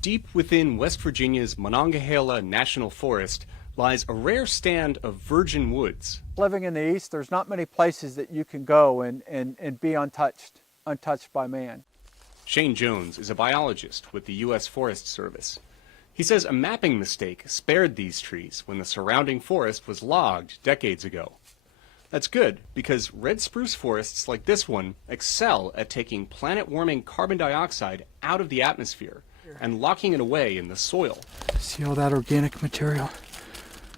Deep within West Virginia's Monongahela National Forest lies a rare stand of virgin woods. Living in the East, there's not many places that you can go and be untouched by man. Shane Jones is a biologist with the U.S. Forest Service. He says a mapping mistake spared these trees when the surrounding forest was logged decades ago. That's good, because red spruce forests like this one excel at taking planet-warming carbon dioxide out of the atmosphere and locking it away in the soil. See all that organic material?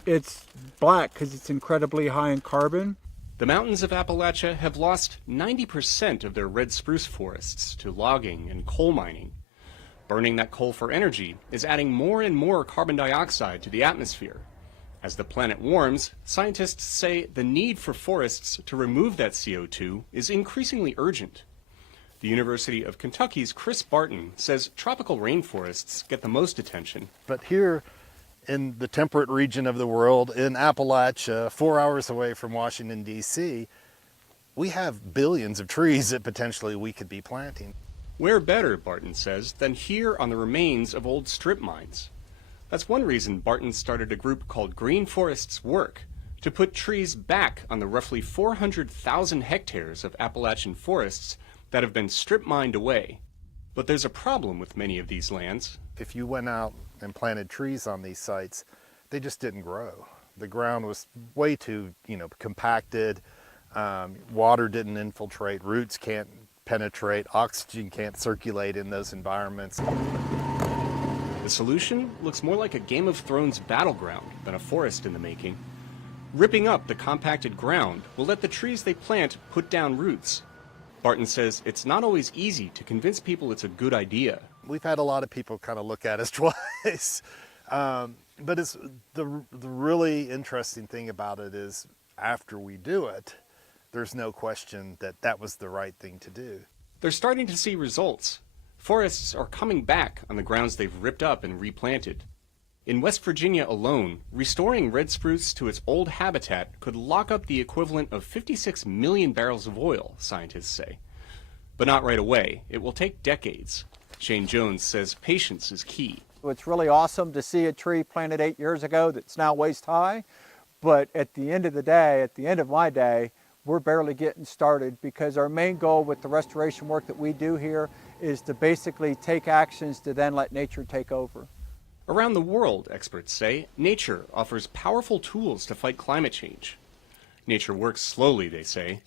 It's black because it's incredibly high in carbon. The mountains of Appalachia have lost 90% of their red spruce forests to logging and coal mining. Burning that coal for energy is adding more and more carbon dioxide to the atmosphere. As the planet warms, scientists say the need for forests to remove that CO2 is increasingly urgent. The University of Kentucky's Chris Barton says tropical rainforests get the most attention. But here in the temperate region of the world, in Appalachia, 4 hours away from Washington, D.C., we have billions of trees that potentially we could be planting. Where better, Barton says, than here on the remains of old strip mines? That's one reason Barton started a group called Green Forests Work, to put trees back on the roughly 400,000 hectares of Appalachian forests that have been strip mined away. But there's a problem with many of these lands. If you went out and planted trees on these sites, they just didn't grow. The ground was way too, compacted. Water didn't infiltrate, roots can't penetrate, oxygen can't circulate in those environments. The solution looks more like a Game of Thrones battleground than a forest in the making. Ripping up the compacted ground will let the trees they plant put down roots. Barton says it's not always easy to convince people it's a good idea. We've had a lot of people kind of look at us twice. But it's the really interesting thing about it is after we do it, there's no question that that was the right thing to do. They're starting to see results. Forests are coming back on the grounds they've ripped up and replanted. In West Virginia alone, restoring red spruce to its old habitat could lock up the equivalent of 56 million barrels of oil, scientists say. But not right away. It will take decades. Shane Jones says patience is key. It's really awesome to see a tree planted 8 years ago that's now waist high, but at the end of the day, at the end of my day, we're barely getting started, because our main goal with the restoration work that we do here is to basically take actions to then let nature take over. Around the world, experts say, nature offers powerful tools to fight climate change. Nature works slowly, they say,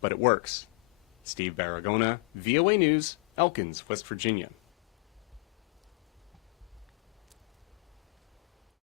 but it works. Steve Baragona, VOA News, Elkins, West Virginia.